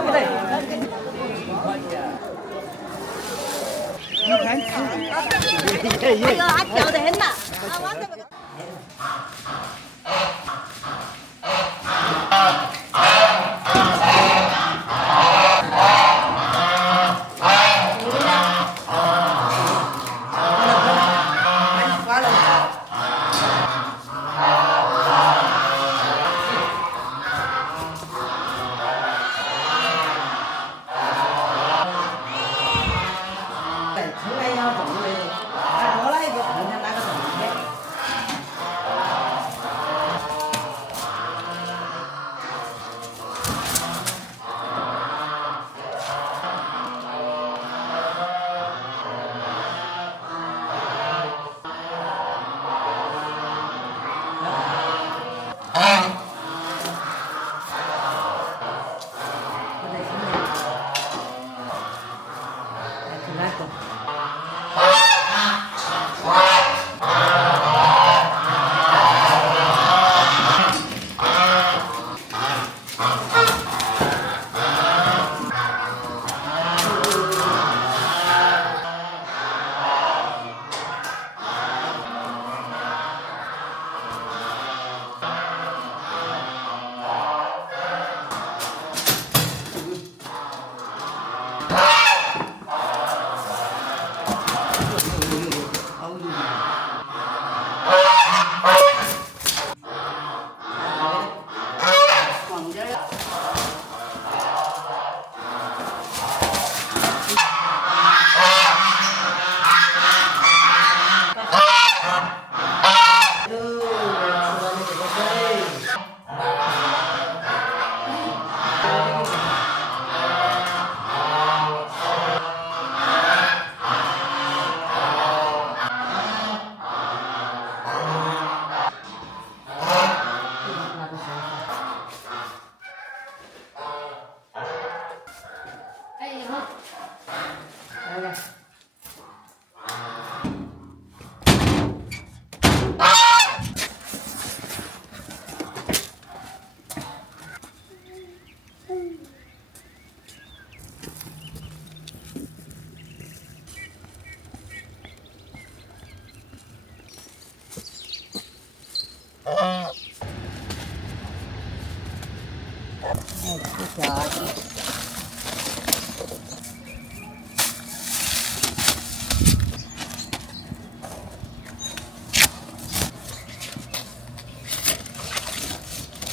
不得。哎呦，还掉得很呐！从来要种的，拿多了也就看看哪个种的。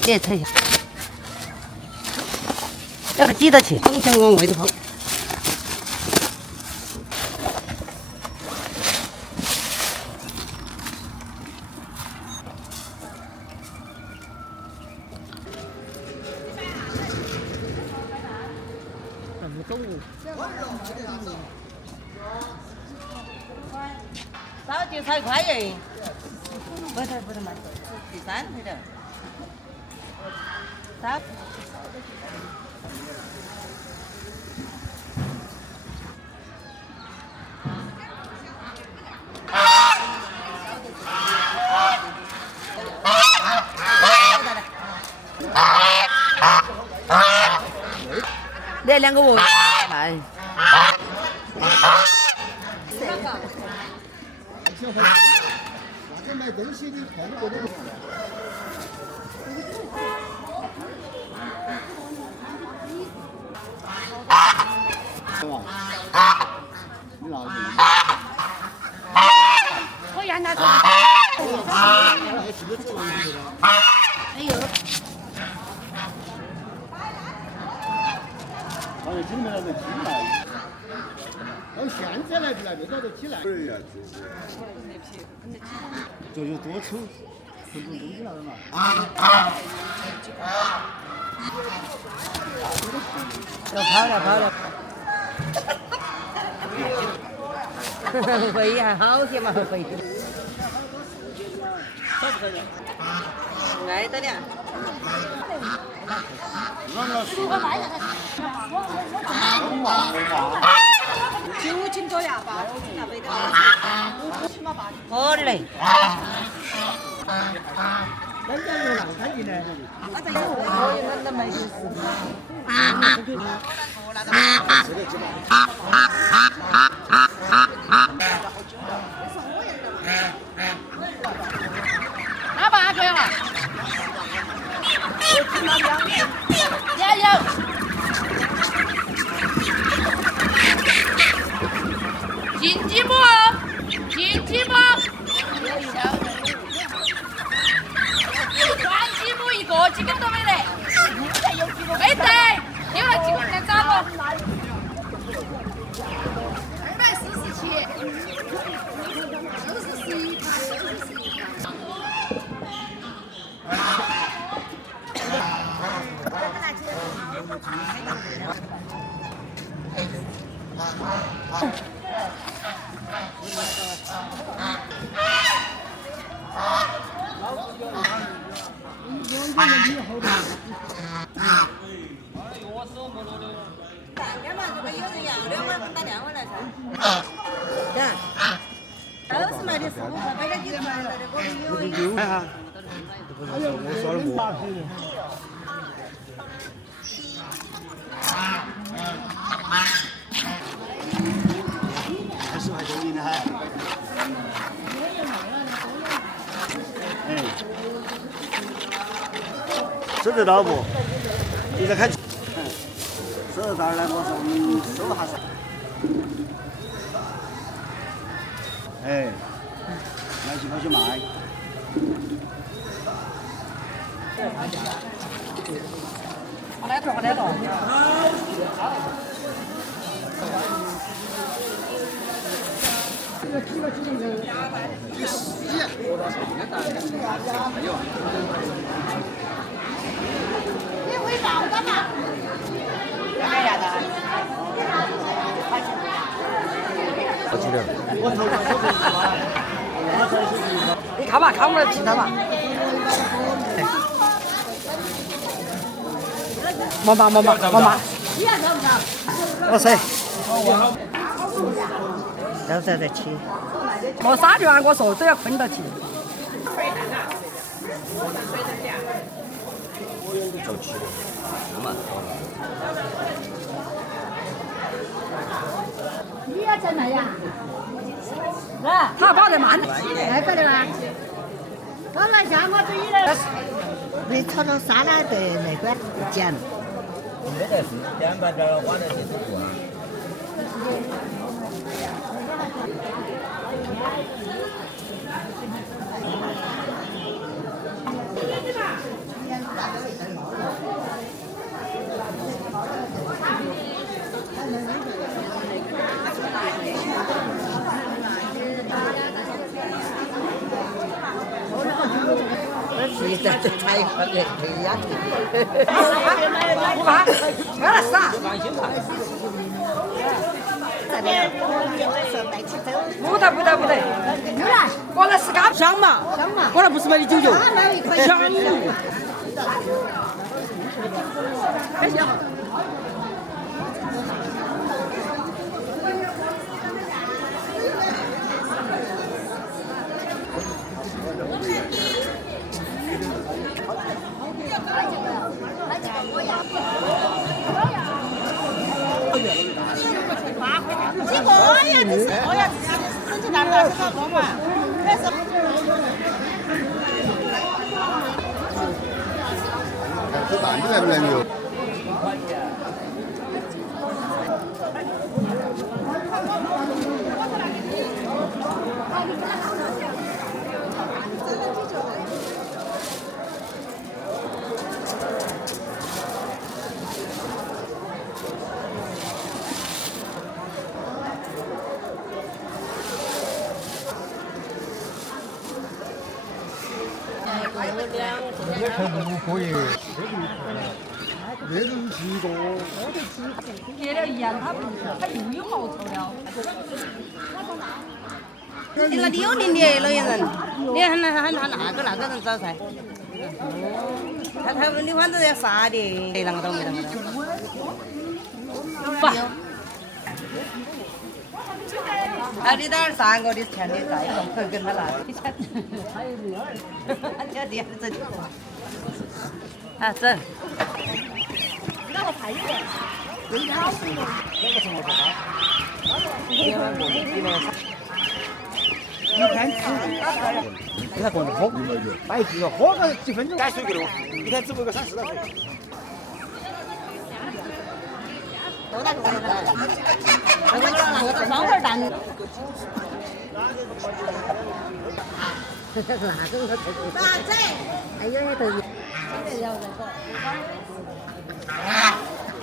列车下，要是挤得去，方向往外头跑。烧就炒1块钱，不得卖，第3才的。烧。那2个我卖。这买东西的看着我都。是吧？你拿去。我让他说。哎呦。好像今天来得起来。到现在来不来，没搞得起来。就有多抽，很多东西来了嘛。跑了。回还好些嘛，回。挨得了。9斤多呀，8斤那背的，起码8斤。好嘞。人家用浪开进来。我这有我那没就是。拿8个了。加油！进几步？进几步？转几步一个，几根都没得。没得，有了几根来找我。247。都是11盘。2嘛，这个有人要2碗，打电话来噻。都是卖的15块，每个几块来的，我们有。看哈。哎呦，我说了不。20块钱赢了还。哎，收得到不？你再看。收得到呢，我说收下噻。哎，拿起跑去卖。我来做，我来做。你会倒的吗？干啥的？你看嘛，看我的皮他嘛。妈妈。我谁？都在这起。没啥就按我说，只要困到起。你也整了呀？他跑得慢。那个的啦。刚才下我这一来。你炒成沙拉的那个碱。没得事，点半点晚点就做。现在这才一块钱可以呀。不怕，没得啥。不得。过来是干香嘛，我那不是买的99，香。这蛋子来不来没有？这可不可以？那种几个？别了一样，它又有毛头了。那里有邻里老年人，你喊那个人找噻。他你反正要杀的，没啷个倒。不。啊，你等会儿3个的钱你再送，跟他拿。还有2，这点整。啊，整。那个菜一个，最好是那个什么不好？一天吃，给他过来喝，摆一个喝个几分钟，改水给了，一天只喂个30来水。都那个回来，那个双份蛋。哪子？哎呦，那头。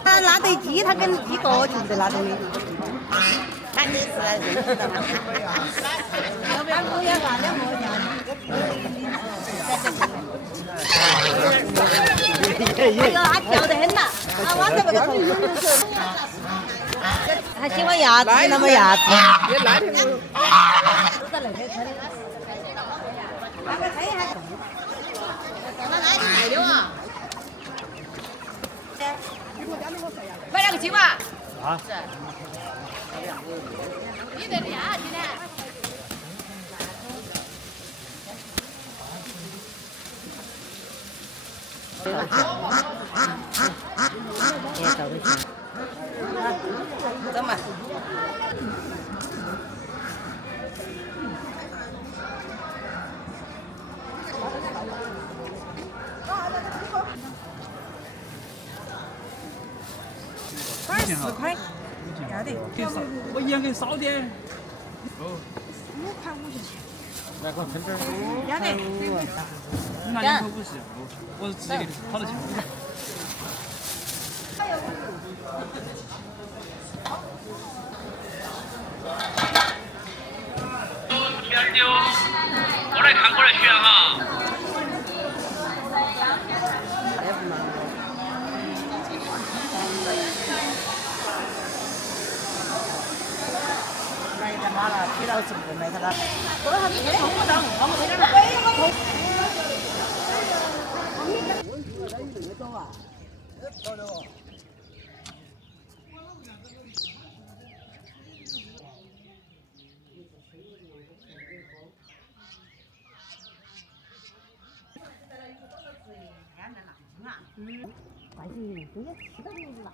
他拉对鸡，他跟鸡哥就不得拉动的。看你是认识的嘛？要不然我也拿2个钱。哎呦，他跳得很呐，他往这个头。他喜欢鸭子，那么鸭子。也来的。都在那边车里。那个车还。那哪里来的啊？买2个鸡吧。啊。你在家今天？怎么？4块，要得。我一样给你少点。 5块50钱。来给我称点儿。要得。你拿2块50，我是直接给你跑到钱。过来看，过来选哈。买他妈了，批到是不买他了。多少钱？我当，我们这边没有个头。关键这个吃的不辣。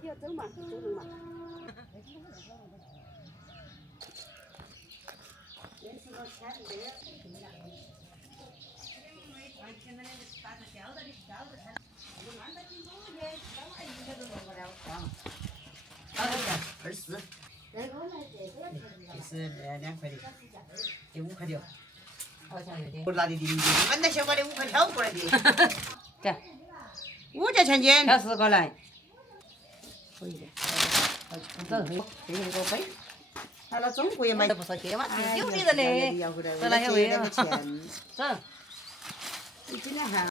你要走嘛，走走嘛。24。这是2块的，这5块的。好像有点。不拿的零的，俺那小把的5块挑过来的。这，5角钱斤，挑10个来。可以的。走，这个给我背。他那中国也买的不少些嘛，有的人的，在那些为了钱。走。你今天还。